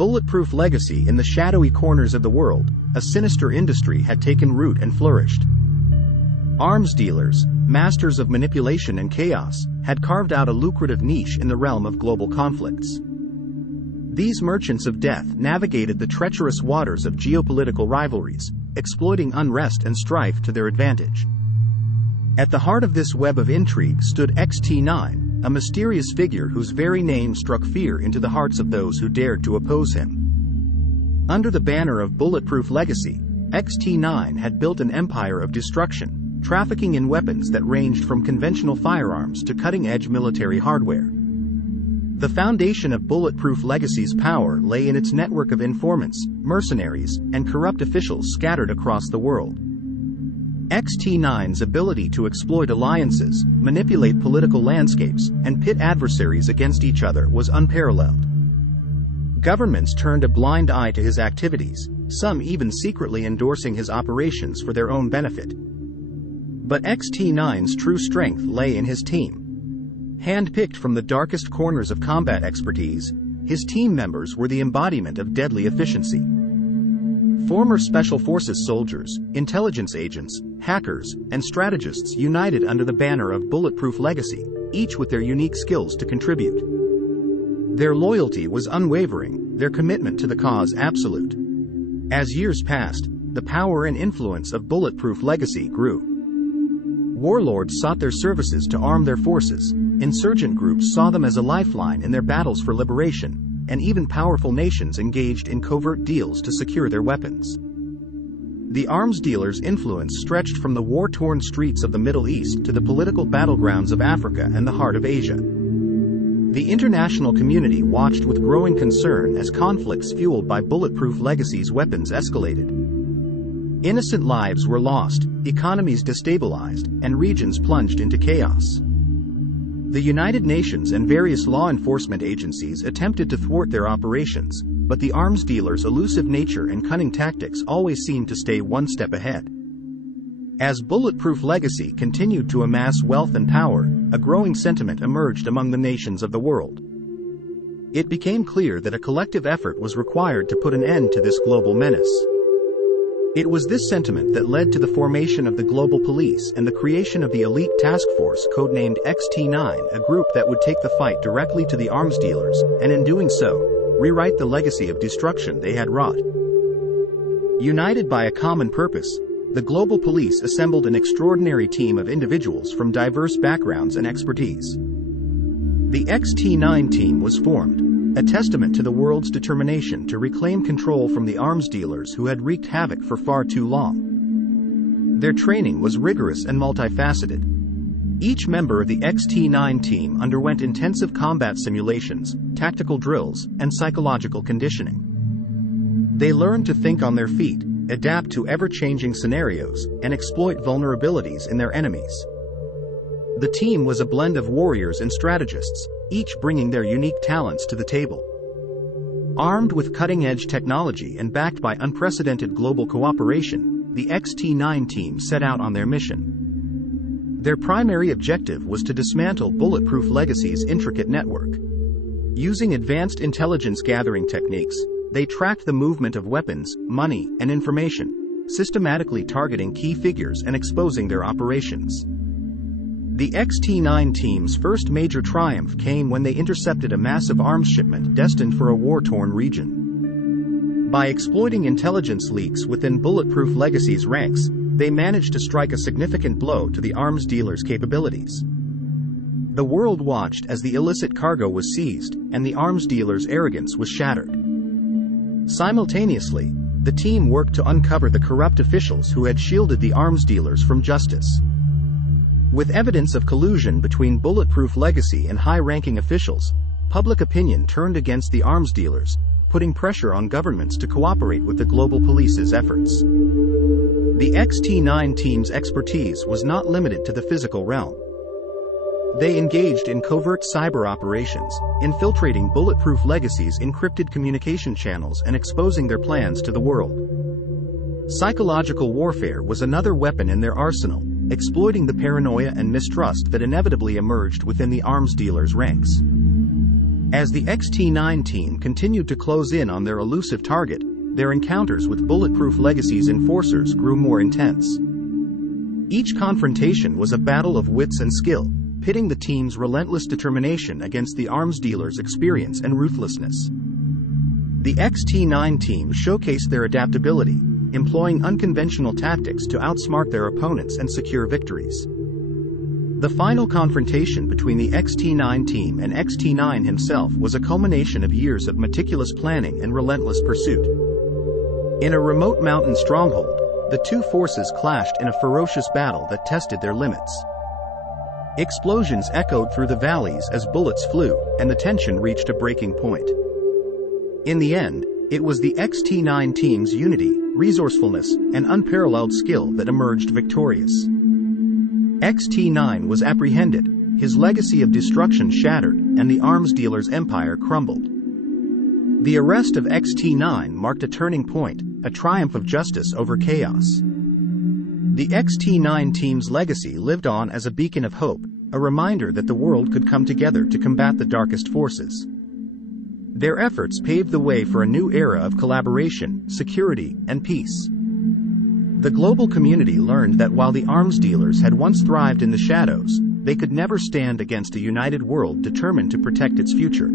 Bulletproof Legacy. In the shadowy corners of the world, a sinister industry had taken root and flourished. Arms dealers, masters of manipulation and chaos, had carved out a lucrative niche in the realm of global conflicts. These merchants of death navigated the treacherous waters of geopolitical rivalries, exploiting unrest and strife to their advantage. At the heart of this web of intrigue stood XT9, a mysterious figure whose very name struck fear into the hearts of those who dared to oppose him. Under the banner of Bulletproof Legacy, XT9 had built an empire of destruction, trafficking in weapons that ranged from conventional firearms to cutting-edge military hardware. The foundation of Bulletproof Legacy's power lay in its network of informants, mercenaries, and corrupt officials scattered across the world. XT9's ability to exploit alliances, manipulate political landscapes, and pit adversaries against each other was unparalleled. Governments turned a blind eye to his activities, some even secretly endorsing his operations for their own benefit. But XT9's true strength lay in his team. Hand-picked from the darkest corners of combat expertise, his team members were the embodiment of deadly efficiency. Former Special Forces soldiers, intelligence agents, hackers, and strategists united under the banner of Bulletproof Legacy, each with their unique skills to contribute. Their loyalty was unwavering, their commitment to the cause absolute. As years passed, the power and influence of Bulletproof Legacy grew. Warlords sought their services to arm their forces, insurgent groups saw them as a lifeline in their battles for liberation, and even powerful nations engaged in covert deals to secure their weapons. The arms dealers' influence stretched from the war-torn streets of the Middle East to the political battlegrounds of Africa and the heart of Asia. The international community watched with growing concern as conflicts fueled by Bulletproof Legacy's weapons escalated. Innocent lives were lost, economies destabilized, and regions plunged into chaos. The United Nations and various law enforcement agencies attempted to thwart their operations, but the arms dealers' elusive nature and cunning tactics always seemed to stay one step ahead. As Bulletproof Legacy continued to amass wealth and power, a growing sentiment emerged among the nations of the world. It became clear that a collective effort was required to put an end to this global menace. It was this sentiment that led to the formation of the Global Police and the creation of the elite task force codenamed XT9, a group that would take the fight directly to the arms dealers, and in doing so, rewrite the legacy of destruction they had wrought. United by a common purpose, the Global Police assembled an extraordinary team of individuals from diverse backgrounds and expertise. The XT9 team was formed, a testament to the world's determination to reclaim control from the arms dealers who had wreaked havoc for far too long. Their training was rigorous and multifaceted. Each member of the XT9 team underwent intensive combat simulations, tactical drills, and psychological conditioning. They learned to think on their feet, adapt to ever-changing scenarios, and exploit vulnerabilities in their enemies. The team was a blend of warriors and strategists, each bringing their unique talents to the table. Armed with cutting-edge technology and backed by unprecedented global cooperation, the XT9 team set out on their mission. Their primary objective was to dismantle Bulletproof Legacy's intricate network. Using advanced intelligence gathering techniques, they tracked the movement of weapons, money, and information, systematically targeting key figures and exposing their operations. The XT9 team's first major triumph came when they intercepted a massive arms shipment destined for a war-torn region. By exploiting intelligence leaks within Bulletproof Legacy's ranks, they managed to strike a significant blow to the arms dealers' capabilities. The world watched as the illicit cargo was seized, and the arms dealers' arrogance was shattered. Simultaneously, the team worked to uncover the corrupt officials who had shielded the arms dealers from justice. With evidence of collusion between Bulletproof Legacy and high-ranking officials, public opinion turned against the arms dealers, putting pressure on governments to cooperate with the Global Police's efforts. The XT9 team's expertise was not limited to the physical realm. They engaged in covert cyber operations, infiltrating Bulletproof Legacy's encrypted communication channels and exposing their plans to the world. Psychological warfare was another weapon in their arsenal, exploiting the paranoia and mistrust that inevitably emerged within the arms dealers' ranks. As the XT9 team continued to close in on their elusive target, their encounters with Bulletproof Legacy's enforcers grew more intense. Each confrontation was a battle of wits and skill, pitting the team's relentless determination against the arms dealer's experience and ruthlessness. The XT9 team showcased their adaptability, employing unconventional tactics to outsmart their opponents and secure victories. The final confrontation between the XT9 team and XT9 himself was a culmination of years of meticulous planning and relentless pursuit. In a remote mountain stronghold, the two forces clashed in a ferocious battle that tested their limits. Explosions echoed through the valleys as bullets flew, and the tension reached a breaking point. In the end, it was the XT9 team's unity, resourcefulness, and unparalleled skill that emerged victorious. XT9 was apprehended, his legacy of destruction shattered, and the arms dealer's empire crumbled. The arrest of XT9 marked a turning point, a triumph of justice over chaos. The XT9 team's legacy lived on as a beacon of hope, a reminder that the world could come together to combat the darkest forces. Their efforts paved the way for a new era of collaboration, security, and peace. The global community learned that while the arms dealers had once thrived in the shadows, they could never stand against a united world determined to protect its future.